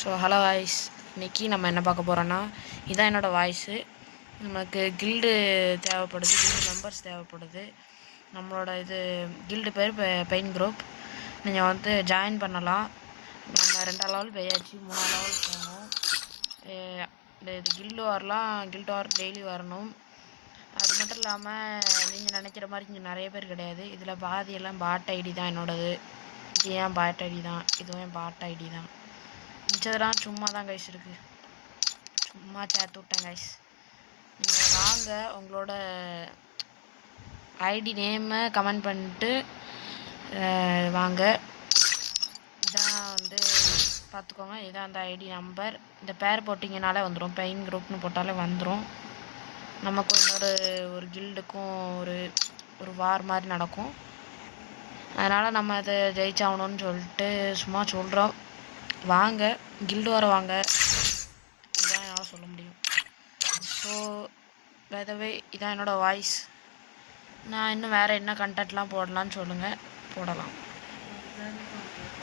So hello voice, இன்றைக்கி நம்ம என்ன பார்க்க போகிறோன்னா, இதான் என்னோடய வாய்ஸு. நமக்கு கில்டு தேவைப்படுது, கில்டு மெம்பர்ஸ் தேவைப்படுது. நம்மளோட கில்டு பேர் பெயின் குரூப். நீங்கள் வந்து ஜாயின் பண்ணலாம். நம்ம 2ஆம் லெவல் போயாச்சு, 3ஆம் லெவல் போகணும். இது கில்டு வார்லாம், கில்டு வார் டெய்லி வரணும். அது மட்டும் இல்லாமல் நீங்கள் நினைக்கிற மாதிரி இங்கே நிறைய பேர் கிடையாது. இதில் பாதியெல்லாம் பாட் ஐடி தான் என்னோடது. இது ஏன் பாட் ஐடி தான், இதுவும் என் பாட் ஐடி தான். மிச்சதெல்லாம் சும்மா தான் கைஸ் இருக்குது, சும்மா சேர்த்து விட்டேன் கைஸ். நீங்கள் வாங்க, உங்களோட ஐடி நேமை கமெண்ட் பண்ணிட்டு வாங்க. இதான் வந்து பார்த்துக்கோங்க, இதான் அந்த ஐடி நம்பர். இந்த பேர் போட்டிங்கனாலே வந்துடும், பெயின் குரூப்னு போட்டாலே வந்துடும். நமக்கு ஒரு கில்டுக்கும் ஒரு வார் மாதிரி நடக்கும். அதனால் நம்ம அதை ஜெயிச்சாகணும்னு சொல்லிட்டு சும்மா சொல்கிறோம். வாங்க, கில்டு வர வாங்க, இதான் என்னால் சொல்ல முடியும். ஸோ வேதவே இதான் என்னோடய வாய்ஸ். நான் இன்னும் வேறு என்ன கண்டென்ட்லாம் போடலான்னு சொல்லுங்கள், போடலாம்.